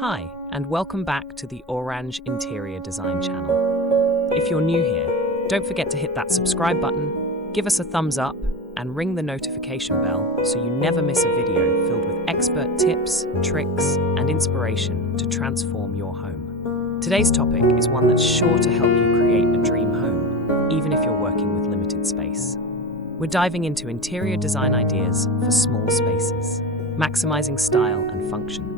Hi, and welcome back to the Orange Interior Design channel. If you're new here, don't forget to hit that subscribe button, give us a thumbs up, and ring the notification bell so you never miss a video filled with expert tips, tricks, and inspiration to transform your home. Today's topic is one that's sure to help you create a dream home, even if you're working with limited space. We're diving into interior design ideas for small spaces, maximizing style and function.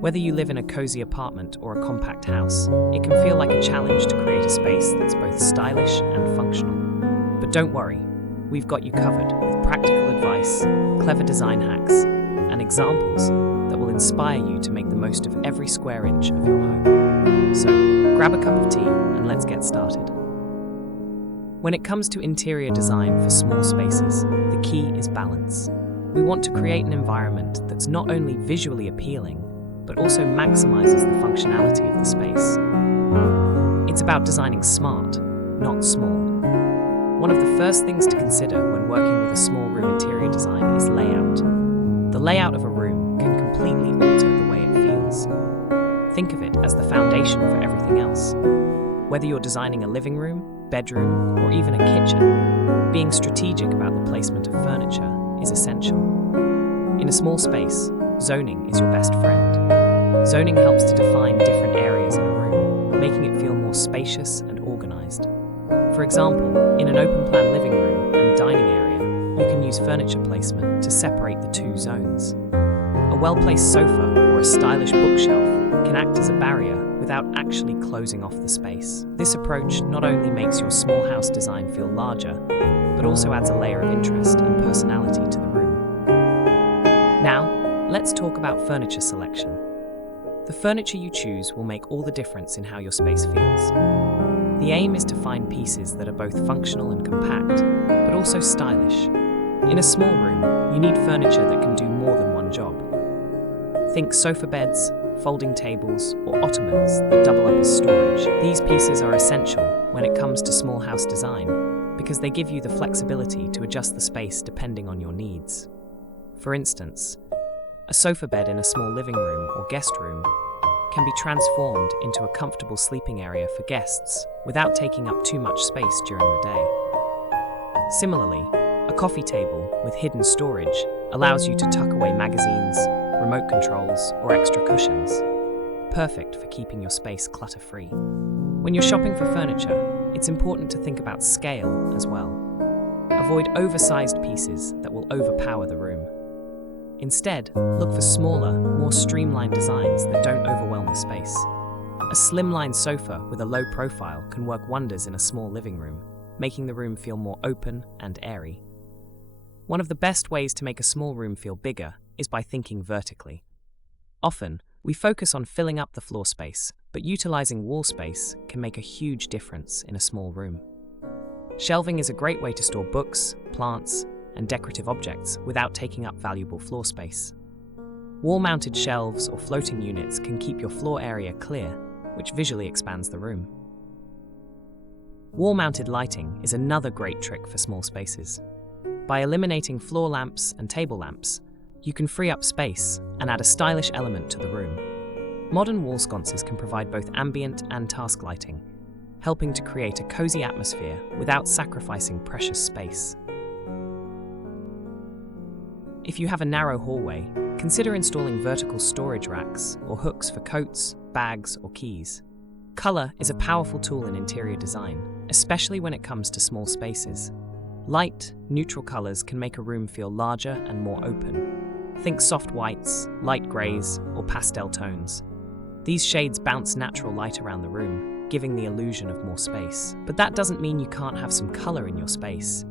Whether you live in a cozy apartment or a compact house, it can feel like a challenge to create a space that's both stylish and functional. But don't worry, we've got you covered with practical advice, clever design hacks, and examples that will inspire you to make the most of every square inch of your home. So, grab a cup of tea and let's get started. When it comes to interior design for small spaces, the key is balance. We want to create an environment that's not only visually appealing, but also maximizes the functionality of the space. It's about designing smart, not small. One of the first things to consider when working with a small room interior design is layout. The layout of a room can completely alter the way it feels. Think of it as the foundation for everything else. Whether you're designing a living room, bedroom, or even a kitchen, being strategic about the placement of furniture is essential. In a small space, zoning is your best friend. Zoning helps to define different areas in a room, making it feel more spacious and organized. For example, in an open-plan living room and dining area, you can use furniture placement to separate the two zones. A well-placed sofa or a stylish bookshelf can act as a barrier without actually closing off the space. This approach not only makes your small house design feel larger, but also adds a layer of interest and personality to the room. Now, let's talk about furniture selection. The furniture you choose will make all the difference in how your space feels. The aim is to find pieces that are both functional and compact, but also stylish. In a small room, you need furniture that can do more than one job. Think sofa beds, folding tables, or ottomans that double up as storage. These pieces are essential when it comes to small house design because they give you the flexibility to adjust the space depending on your needs. For instance, a sofa bed in a small living room or guest room can be transformed into a comfortable sleeping area for guests without taking up too much space during the day. Similarly, a coffee table with hidden storage allows you to tuck away magazines, remote controls, or extra cushions. Perfect for keeping your space clutter-free. When you're shopping for furniture, it's important to think about scale as well. Avoid oversized pieces that will overpower the room. Instead, look for smaller, more streamlined designs that don't overwhelm the space. A slimline sofa with a low profile can work wonders in a small living room, making the room feel more open and airy. One of the best ways to make a small room feel bigger is by thinking vertically. Often, we focus on filling up the floor space, but utilizing wall space can make a huge difference in a small room. Shelving is a great way to store books, plants, and decorative objects without taking up valuable floor space. Wall-mounted shelves or floating units can keep your floor area clear, which visually expands the room. Wall-mounted lighting is another great trick for small spaces. By eliminating floor lamps and table lamps, you can free up space and add a stylish element to the room. Modern wall sconces can provide both ambient and task lighting, helping to create a cozy atmosphere without sacrificing precious space. If you have a narrow hallway, consider installing vertical storage racks or hooks for coats, bags, or keys. Color is a powerful tool in interior design, especially when it comes to small spaces. Light, neutral colors can make a room feel larger and more open. Think soft whites, light grays, or pastel tones. These shades bounce natural light around the room, giving the illusion of more space. But that doesn't mean you can't have some color in your space.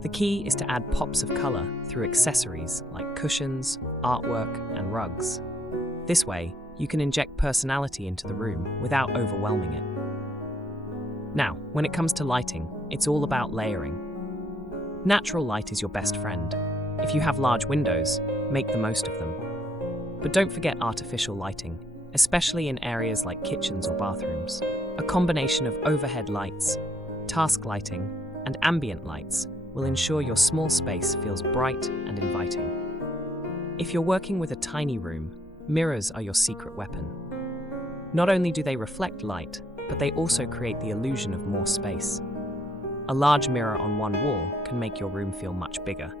The key is to add pops of color through accessories like cushions, artwork, and rugs. This way, you can inject personality into the room without overwhelming it. Now, when it comes to lighting, it's all about layering. Natural light is your best friend. If you have large windows, make the most of them. But don't forget artificial lighting, especially in areas like kitchens or bathrooms. A combination of overhead lights, task lighting, and ambient lights will ensure your small space feels bright and inviting. If you're working with a tiny room, mirrors are your secret weapon. Not only do they reflect light, but they also create the illusion of more space. A large mirror on one wall can make your room feel much bigger,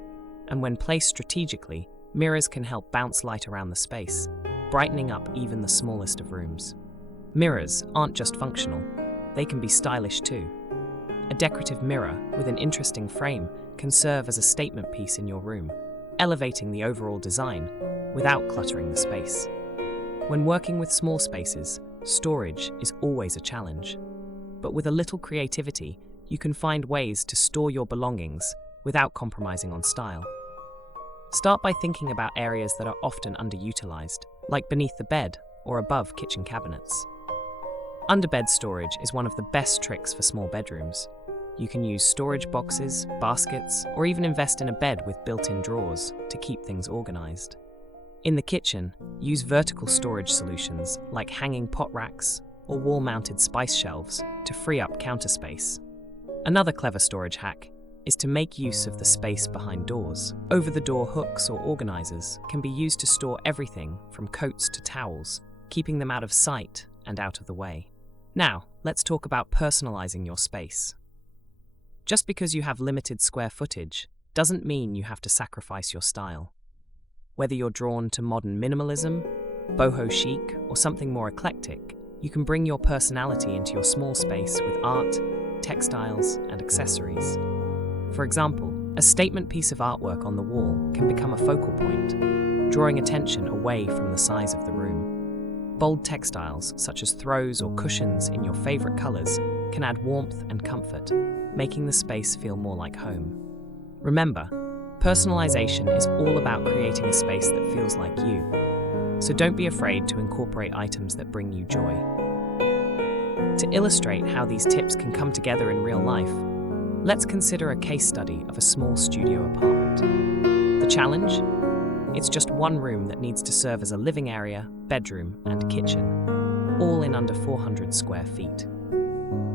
and when placed strategically, mirrors can help bounce light around the space, brightening up even the smallest of rooms. Mirrors aren't just functional, they can be stylish too. A decorative mirror with an interesting frame can serve as a statement piece in your room, elevating the overall design without cluttering the space. When working with small spaces, storage is always a challenge. But with a little creativity, you can find ways to store your belongings without compromising on style. Start by thinking about areas that are often underutilized, like beneath the bed or above kitchen cabinets. Underbed storage is one of the best tricks for small bedrooms. You can use storage boxes, baskets, or even invest in a bed with built-in drawers to keep things organized. In the kitchen, use vertical storage solutions like hanging pot racks or wall-mounted spice shelves to free up counter space. Another clever storage hack is to make use of the space behind doors. Over-the-door hooks or organizers can be used to store everything from coats to towels, keeping them out of sight and out of the way. Now, let's talk about personalizing your space. Just because you have limited square footage doesn't mean you have to sacrifice your style. Whether you're drawn to modern minimalism, boho chic, or something more eclectic, you can bring your personality into your small space with art, textiles, and accessories. For example, a statement piece of artwork on the wall can become a focal point, drawing attention away from the size of the room. Bold textiles, such as throws or cushions in your favorite colors, can add warmth and comfort, making the space feel more like home. Remember, personalization is all about creating a space that feels like you, so don't be afraid to incorporate items that bring you joy. To illustrate how these tips can come together in real life, let's consider a case study of a small studio apartment. The challenge? It's just one room that needs to serve as a living area, bedroom, and kitchen, all in under 400 square feet.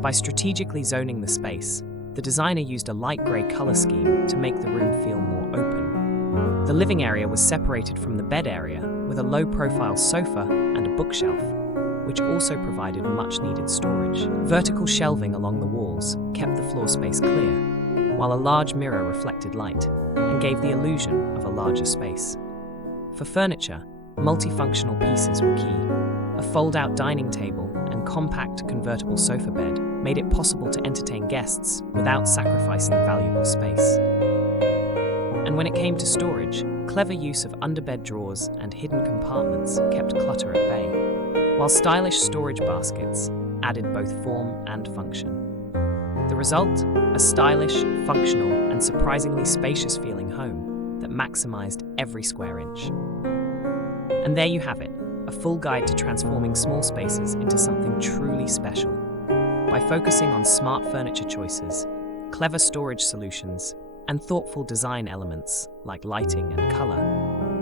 By strategically zoning the space, the designer used a light grey colour scheme to make the room feel more open. The living area was separated from the bed area with a low-profile sofa and a bookshelf, which also provided much-needed storage. Vertical shelving along the walls kept the floor space clear, while a large mirror reflected light and gave the illusion of a larger space. For furniture, multifunctional pieces were key. A fold-out dining table and compact convertible sofa bed made it possible to entertain guests without sacrificing valuable space. And when it came to storage, clever use of underbed drawers and hidden compartments kept clutter at bay, while stylish storage baskets added both form and function. The result? A stylish, functional, and surprisingly spacious feeling home that maximized every square inch. And there you have it, a full guide to transforming small spaces into something truly special. By focusing on smart furniture choices, clever storage solutions, and thoughtful design elements like lighting and color,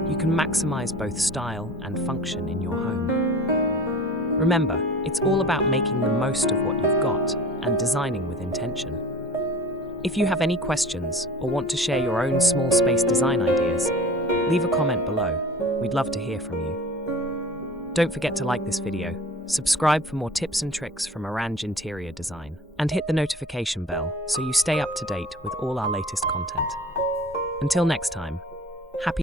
you can maximize both style and function in your home. Remember, it's all about making the most of what you've got and designing with intention. If you have any questions or want to share your own small space design ideas, leave a comment below. We'd love to hear from you. Don't forget to like this video, subscribe for more tips and tricks from Orange Interior Design, and hit the notification bell so you stay up to date with all our latest content. Until next time, happy